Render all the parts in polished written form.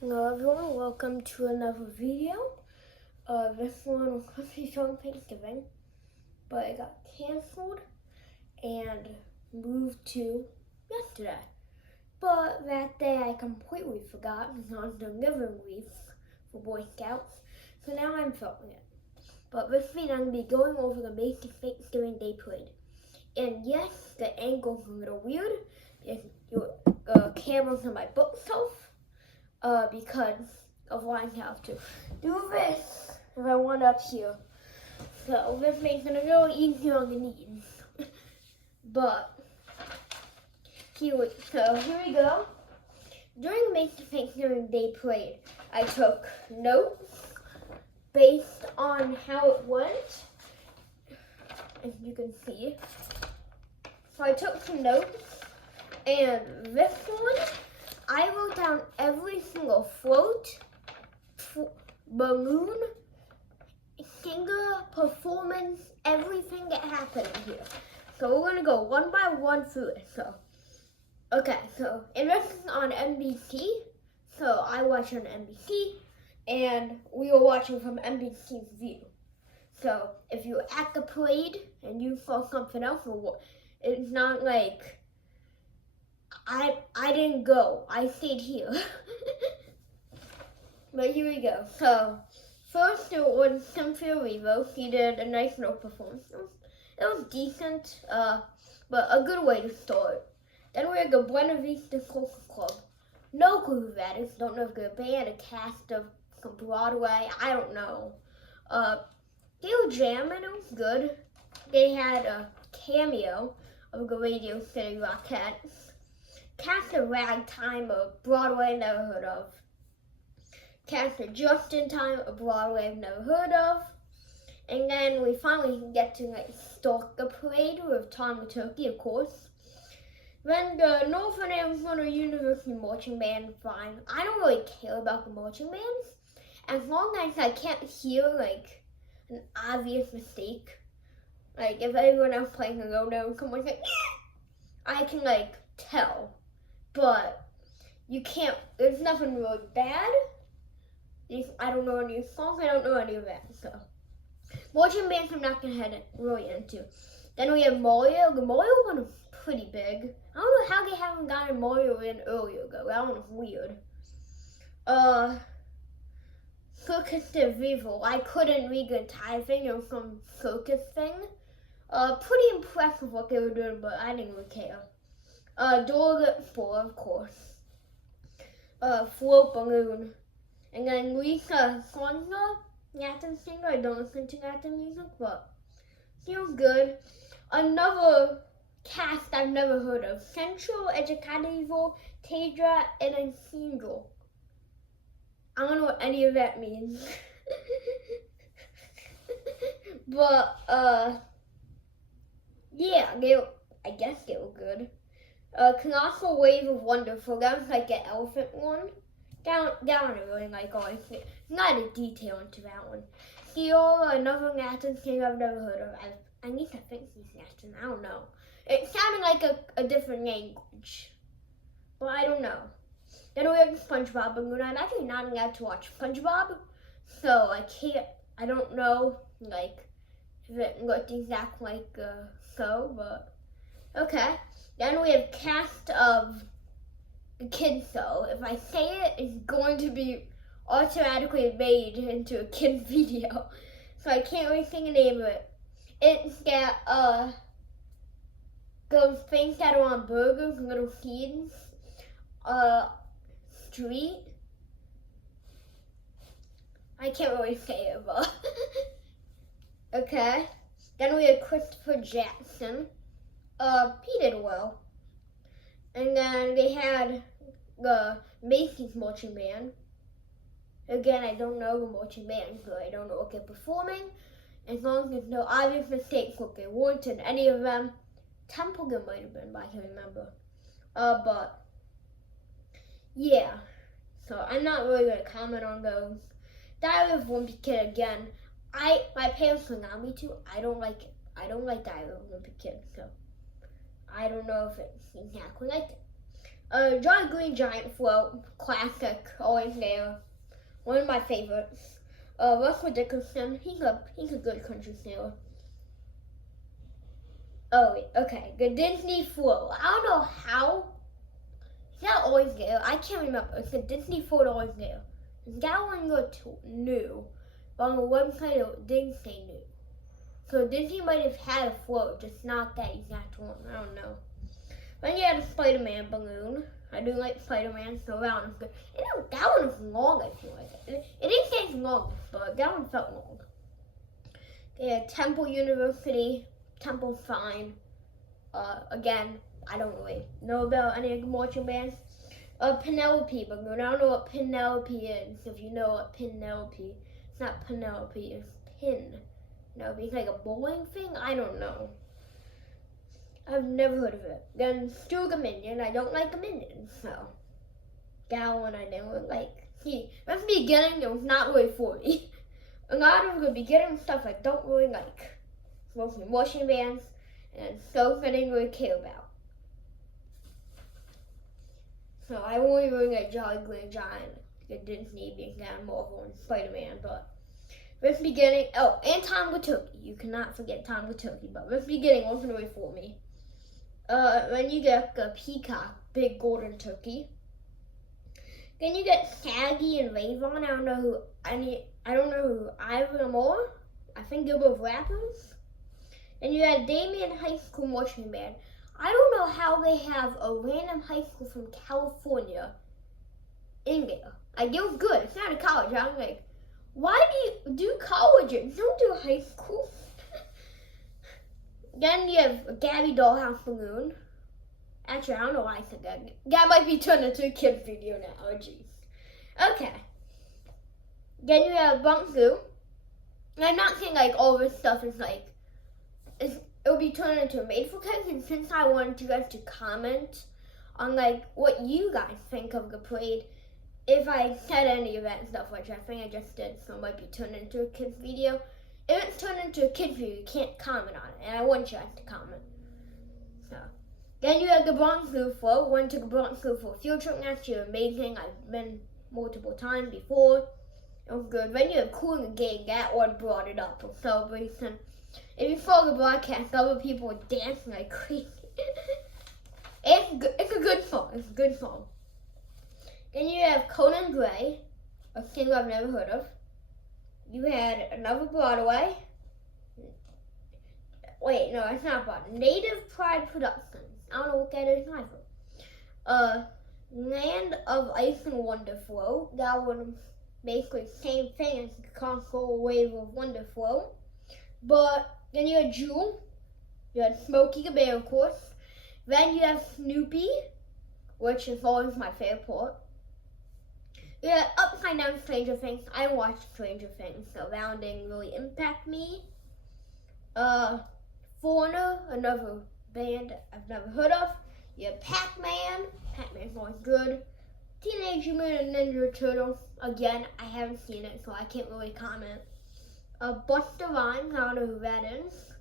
Hello everyone, welcome to another video. This one was supposed to be on Thanksgiving, but it got canceled and moved to yesterday. But that day I completely forgot on delivering week for Boy Scouts, so now I'm filming it. But this week I'm going to be going over the Macy Thanksgiving Day Parade. And yes, the angle's a little weird, because your camera's on my bookshelf. Because of why I have to do this if I want up here. So this makes it a little easier on the knees. But here we go. During the Macy Thanksgiving Day Parade, I took notes based on how it went, as you can see. So I took some notes, and this one, I wrote down every single float, balloon, singer, performance, everything that happened here. So we're gonna go one by one through it. So this is on NBC. So I watch on NBC, and we were watching from NBC's view. So if you're at the parade and you saw something else, it's not like I didn't go. I stayed here. But here we go. So first it was Cynthia Revo. She did a nice little performance. It was decent, but a good way to start. Then we had the Buena Vista Social Club. No clue who that is. Don't know if they're a band, a cast of some Broadway. I don't know. They were jamming. It was good. They had a cameo of the Radio City Rockettes. Cast of Ragtime, a Broadway I've never heard of. Cast of Just in Time, a Broadway I've never heard of. And then we finally get to start the parade with Tom the Turkey, of course. Then the Northern Arizona University Marching Band, fine. I don't really care about the marching bands, as long as I can't hear an obvious mistake. If everyone else playing a low note, someone's I can tell. But you can't, there's nothing really bad. I don't know any songs, I don't know any of that, so. Marching bands I'm not going to head really into. Then we have Mario. The Mario one is pretty big. I don't know how they haven't gotten Mario in earlier though. That one was weird. Circus de Vivo. I couldn't read the entire thing. It was some circus thing. Pretty impressive what they were doing, but I didn't really care. Dora 4, of course. Float Balloon. And then Lisa Swanza, Latin singer. I don't listen to Latin music, but she was good. Another cast I've never heard of. Central Educativo, Tedra, and Encingo. I don't know what any of that means. But, yeah, I guess they were good. Colossal Wave of Wonderful, that was an elephant one. That one I really like. Not a detail into that one. Theora, another Latin singer I've never heard of. I need to think he's Latin, I don't know. It sounded like a different language, but I don't know. Then we have SpongeBob Balloon. I'm actually not allowed to watch SpongeBob, so I don't know, if it looked exactly like so, but okay. Then we have cast of the kids show. If I say it, it's going to be automatically made into a kid video, so I can't really think the name of it. It's got those things that are on burgers, little seeds. Street. I can't really say it, but okay. Then we have Christopher Jackson. He did well. And then they had the Macy's marching band. Again, I don't know the marching band, so I don't know what they're performing. As long as there's no obvious mistakes, what they weren't in any of them. Templeton might have been, but I can't remember. But yeah, so I'm not really gonna comment on those. Diary of a Wimpy Kid again. My parents allowed me to. I don't like it. I don't like Diary of a Wimpy Kid, so I don't know if it's exactly like it. Jolly Green Giant float, classic, always there. One of my favorites. Russell Dickerson, he's a good country singer. Oh, okay, the Disney float. I don't know how. It's not always there. I can't remember. It's the Disney float always there. That one looked new, but on the website it didn't say new. So Disney might have had a float, just not that exact one. I don't know. Then you had a Spider-Man balloon. I do like Spider-Man, so that one's good. You know, that one was long, I feel like. It didn't say it's long, but that one felt long. They had Temple University, Temple Fine. Again, I don't really know about any of the marching bands. Penelope balloon. I don't know what Penelope is. If you know what Penelope, it's not Penelope, it's pin. No, it's like a bowling thing? I don't know. I've never heard of it. Then Stuga Minion. I don't like a minion, so that one I never like. See, at the beginning, it was not really for me. A lot of the beginning stuff I don't really like. Mostly marching bands and stuff I didn't really care about. So I only really like Jolly Green Giant, the Disney, being down Marvel and Spider-Man, but this beginning, and Tom the Turkey. You cannot forget Tom the Turkey, but this beginning wasn't really for me. Then you get the Peacock, big golden turkey. Then you get Shaggy and Rayvon. I don't know who either of them are. I think they're both rappers. And you had Damien High School marching band. I don't know how they have a random high school from California in there. Like, it was good. It's not a college. I'm like, why do you do colleges? Don't do high school. Then you have Gabby Dollhouse Balloon. Actually, I don't know why I said that. That might be turned into a kid video now. Oh, jeez. Okay. Then you have Bunku. I'm not saying, like, all this stuff is, like, it'll be turned into a made for kids, and since I wanted you guys to comment on like what you guys think of the parade, if I said any of that stuff, which I think I just did, so it might be turned into a kids video. If it's turned into a kids video, you can't comment on it, and I want you guys to comment. So then you have the Bronx Zoo float. Went to the Bronx Zoo for a field trip last year. Amazing. I've been multiple times before. It was good. Then you have Cool and the Gang. That one brought it up for celebration. If you follow the broadcast, other people were dancing like crazy. It's a good song. It's a good song. Then you have Conan Gray, a singer I've never heard of. You had another Broadway. Wait, no, it's not Broadway. Native Pride Productions. I don't know what that is either. Land of Ice and Wonder Float. That one basically the same thing as the Console Wave of Wonder Float. But then you had Jewel, you had Smokey the Bear, of course. Then you have Snoopy, which is always my favorite part. You had Upside Down Stranger Things. I watched Stranger Things, so that one didn't really impact me. Foreigner, another band I've never heard of. You have Pac-Man. Pac-Man's always good. Teenage Mutant Ninja Turtles. Again, I haven't seen it, so I can't really comment. Busta Rhymes, I don't know who that is.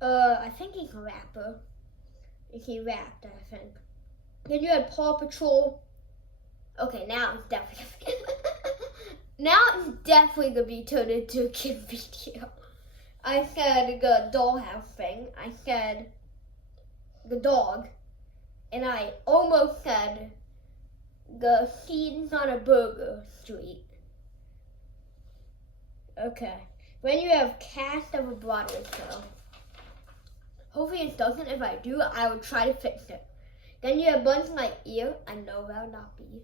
I think he's a rapper. He rapped, I think. Then you had Paw Patrol. Okay, now it's definitely gonna be turned into a kid video. I said the dollhouse thing. I said the dog, and I almost said the scenes on a burger street. Okay. When you have cast of a Broadway show. Hopefully it doesn't. If I do, I will try to fix it. Then you have Buzz Lightyear. I know that will not be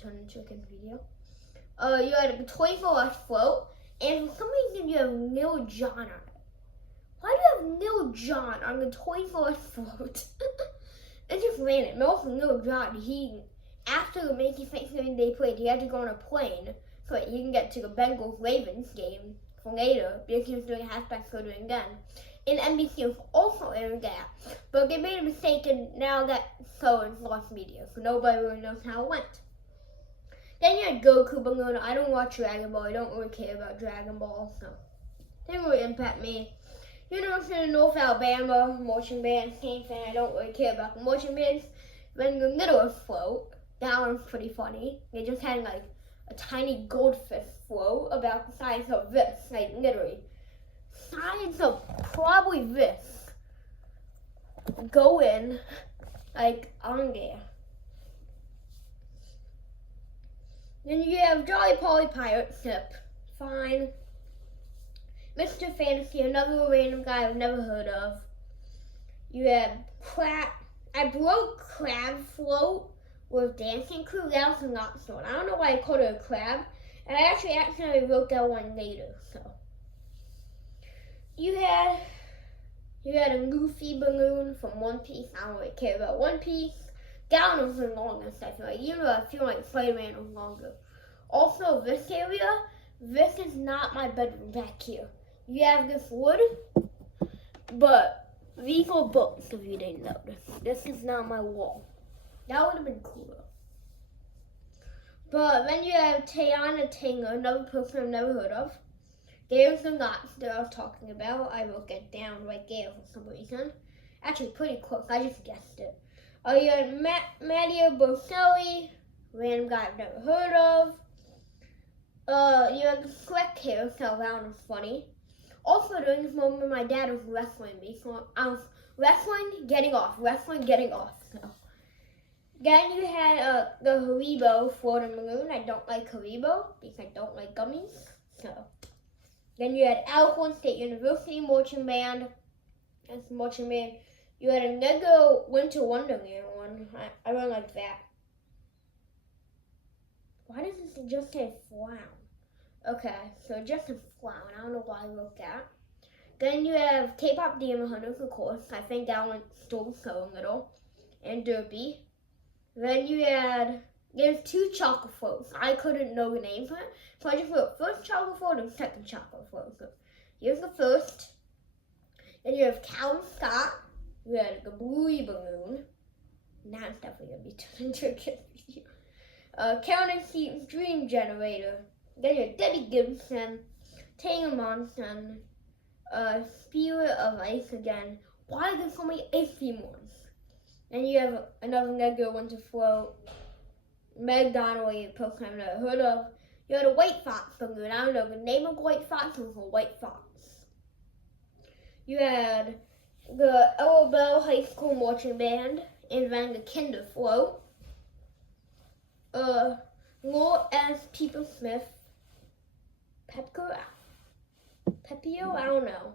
turned into a kid's video. You had a Toys R Us float. And for some reason you have Lil Jon on it. Why do you have Lil Jon on the Toys R Us float? It's just random. Also, Lil Jon, after the Macy Thanksgiving Day parade, he had to go on a plane so that he can get to the Bengals-Ravens game for later, because he was doing a halfback show doing then. And NBC was also airing that, but they made a mistake and now that show is lost media, so nobody really knows how it went. Then you had Goku Balloon. I don't watch Dragon Ball. I don't really care about Dragon Ball, so it didn't really impact me. University of North Alabama, marching band, same thing. I don't really care about the marching bands. Then the little float, that one's pretty funny. They just had like a tiny goldfish float about the size of this, like literally. Size of probably this. Go in, like on there. Then you have Jolly Polly Pirate Ship. Fine. Mr. Fantasy, another random guy I've never heard of. You have Crab. I broke Crab Float with Dancing Crew. That was a not one. I don't know why I called it a crab. And I actually accidentally wrote that one later. So you had a Luffy balloon from One Piece. I don't really care about One Piece. That one was the longest, I feel like. Even though I feel like Spider-Man was longer. Also, this area, this is not my bedroom back here. You have this wood, but these are books if you didn't notice. This is not my wall. That would have been cooler. But then you have Tiana Tanger, another person I've never heard of. There's the knots that I was talking about. I wrote it down right there for some reason. Actually, pretty close. I just guessed it. You had Mario Boselli, random guy I've never heard of. You had the Shrek carousel. That one was funny. Also, during this moment, my dad was wrestling me. So I was wrestling, getting off. So. Then you had the Haribo floating balloon. I don't like Haribo because I don't like gummies. So. Then you had Alcorn State University marching band. That's the marching band. You had a Lego Winter Wonderland one. I really like that. Why does this just say frown? Okay, so just a frown. I don't know why I wrote that. Then you have K-Pop Demon Hunters, of course. I think that one stole so little. And Derpy. Then you had, there's two chocolate floats. I couldn't know the name for it. So I just wrote first chocolate float and second chocolate float. So here's the first. Then you have Calvin Scott. You had the Bluey Balloon. Now it's definitely going to be turned into a kid video. Counting Seats Dream Generator. Then you have Debbie Gibson. Taylor Monson. Spirit of Ice again. Why are there so many ice theme ones? Then you have another Lego Winter Float. Meg Donnelly, a person I've never heard of. You had a White Fox balloon. I don't know the name of White Fox was a White Fox. You had the LOL High School Marching Band, and then the Kinder Float. Lord S. Peter Smith. Pepio? I don't know.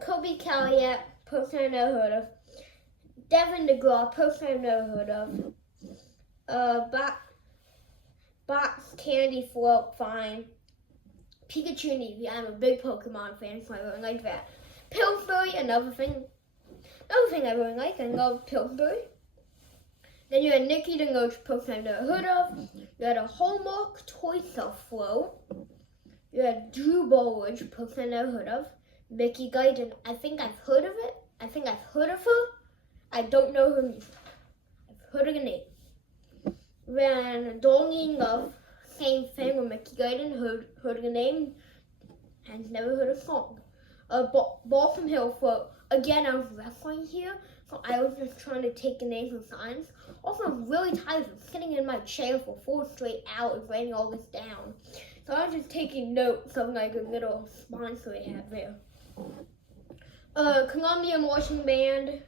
Kobe Calliot, person I've never heard of. Devin DeGraw, person I've never heard of. Box Candy Float, fine. Pikachu and Eevee, I'm a big Pokemon fan, so I really like that. Pillsbury, another thing I really like. I love Pillsbury. Then you had Nikki the Roach, person I've never heard of. You had a Hallmark Toy Self Float. You had Drew Bowledge, person I've never heard of. Mickey Guyton, I think I've heard of it. I think I've heard of her. I don't know her music. I've heard of the name. Then Doreen Love, same thing with Mickey Guyton, heard of the name, and never heard a song. Balsam Hill Float, again I was wrestling here, so I was just trying to take the names and signs. Also, I'm really tired of sitting in my chair for 4 straight hours writing all this down. So I was just taking notes of like a little sponsor I have there. Columbia Marching Band,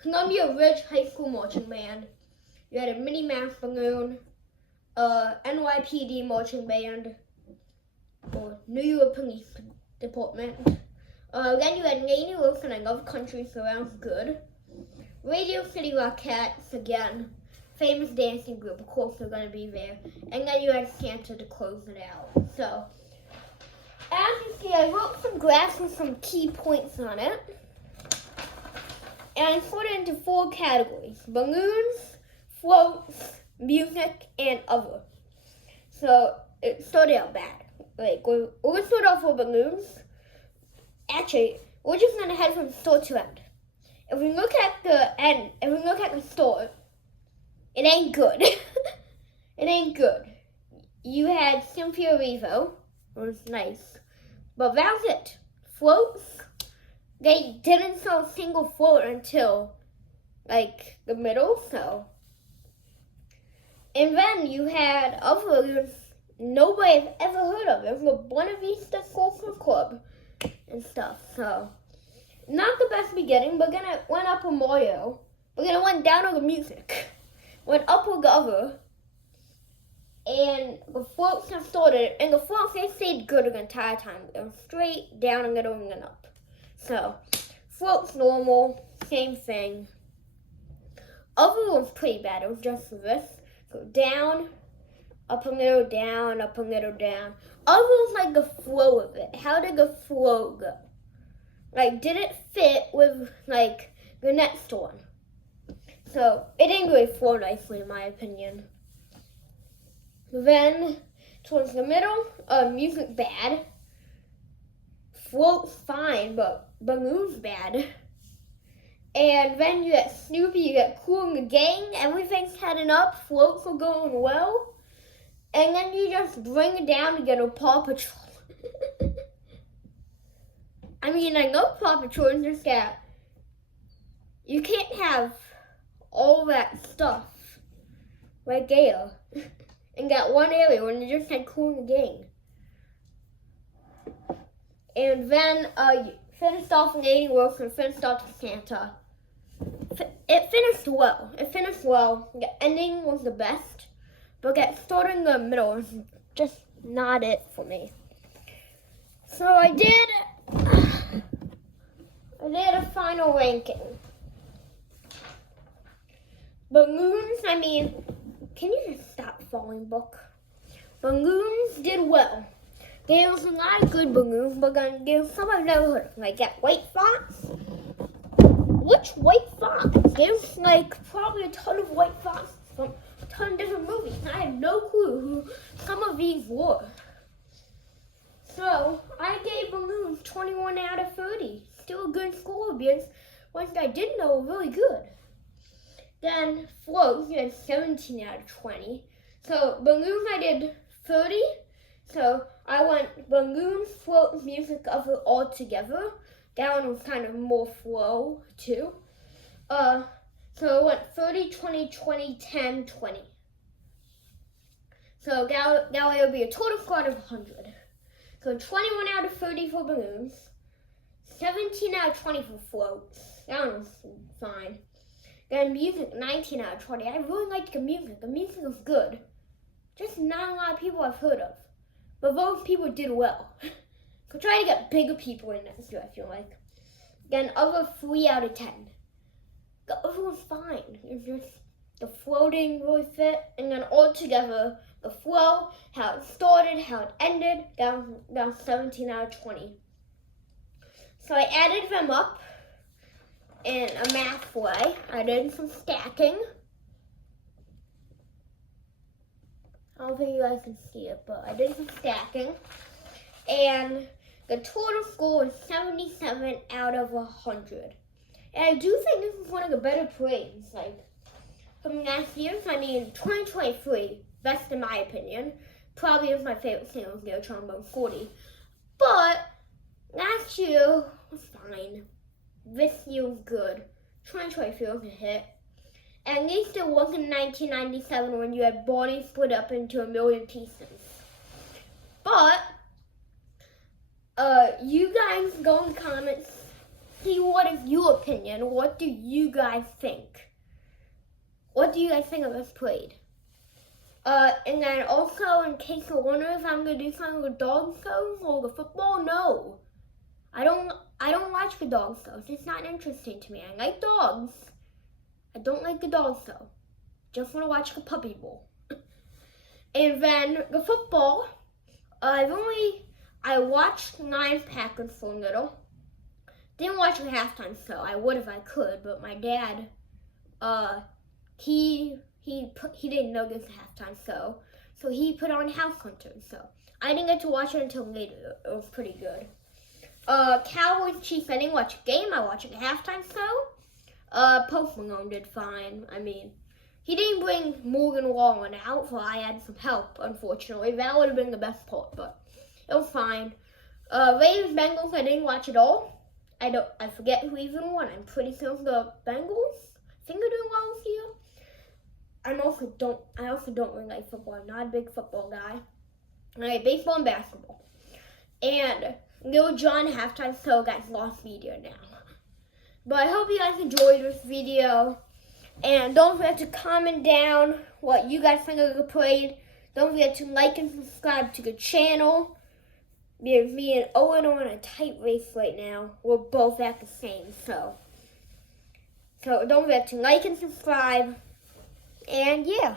Columbia Ridge High School Marching Band. You had a Minnie Mouse balloon, NYPD Marching Band, or New York Police Department. Then you had Lady Wilson, I love country, so that was good. Radio City Rockettes, again, famous dancing group, of course they're going to be there. And then you had Santa to close it out. So, as you see, I wrote some graphs with some key points on it. And I put it into 4 categories: balloons, floats, music, and other. So it started out bad. Like we're gonna start off with balloons. Actually, we're just gonna head from start to end. If we look at the end, if we look at the start, it ain't good. It ain't good. You had Cynthia Revo, it was nice, but that was it. Floats, they didn't sell a single float until like the middle, so. And then you had other nobody I've ever heard of. It was the Buena Vista Social Club and stuff, so. Not the best beginning, but then it went up with Mario. But then it went down with the music. Went up with the other. And the floats have started, and the floats, they stayed good the entire time. It was straight down and then up. So, floats normal, same thing. Other was pretty bad. It was just this. Go down, up a little, down, up a little, down. Other was like the flow of it. How did the flow go? Like, did it fit with, like, the next one? So, it didn't really flow nicely, in my opinion. Then, towards the middle, music bad. Float's fine, but balloons bad. And then you get Snoopy, you get Cool and the Gang, everything's heading up, floats are going well. And then you just bring it down to get a Paw Patrol. I mean, I know Paw Patrol is just that you can't have all that stuff right there in that one area when you just had Cool and the Gang. And then you finished off Lady Wolf and finished off Santa. It finished well. The ending was the best, but that starting in the middle was just not it for me. So I did a final ranking. Balloons, I mean, can you just stop falling, book? Balloons did well. There was a lot of good balloons, but then there was some I've never heard of, like that White Fox. Which White Fox? There's like probably a ton of White Foxes from a ton of different movies. I have no clue who some of these were. So I gave balloons 21 out of 30. Still a good score because ones I didn't know were really good. Then floats, you had 17 out of 20. So balloons I did 30. So I went balloons, float, music of it all together. That one was kind of more flow too. So it went 30, 20, 20, 10, 20. So that way it would be a total score of 100. So 21 out of 30 for balloons. 17 out of 20 for floats. That one was fine. Then music, 19 out of 20. I really liked the music. The music was good. Just not a lot of people I've heard of. But those people did well. Could try to get bigger people in next year, I feel like. Then other 3 out of 10. The other was fine. It was just the floating really fit. And then all together, the flow, how it started, how it ended, down 17 out of 20. So I added them up in a math way. I did some stacking. I don't think you guys can see it, but I did some stacking. And the total score is 77 out of 100. And I do think this is one of the better parades, like, from last year's. I mean, 2023, best in my opinion. Probably is my favorite single year, Trombone 40. But last year was fine. This year was good. 2023 was a hit. At least it wasn't 1997 when you had Barney split up into a million pieces. But, you guys go in the comments, see what is your opinion. What do you guys think? What do you guys think of this parade? And then also, in case you're wondering if I'm going to do something with dog shows or the football, no. I don't watch the dog shows. It's not interesting to me. I like dogs. I don't like the dog show. Just want to watch the puppy bowl. And then the football, I watched Lions Packers for a little. Didn't watch the halftime show. I would if I could, but my dad, he didn't know this halftime show, so he put on House Hunters. So I didn't get to watch it until later. It was pretty good. Cowboys Chiefs, I didn't watch a game. I watched a halftime show. Post Malone did fine. I mean, he didn't bring Morgan Wallen out, so I had some help, unfortunately. That would have been the best part, but it was fine. Ravens Bengals, I didn't watch at all. I forget who even won. I'm pretty sure the Bengals. think are doing well this year. I also don't really like football. I'm not a big football guy. I like baseball and basketball. And Lil Jon halftime show got lost video now. But I hope you guys enjoyed this video. And don't forget to comment down what you guys think of the parade. Don't forget to like and subscribe to the channel. Me and Owen are in a tight race right now. We're both at the same, so don't forget to like and subscribe. And yeah.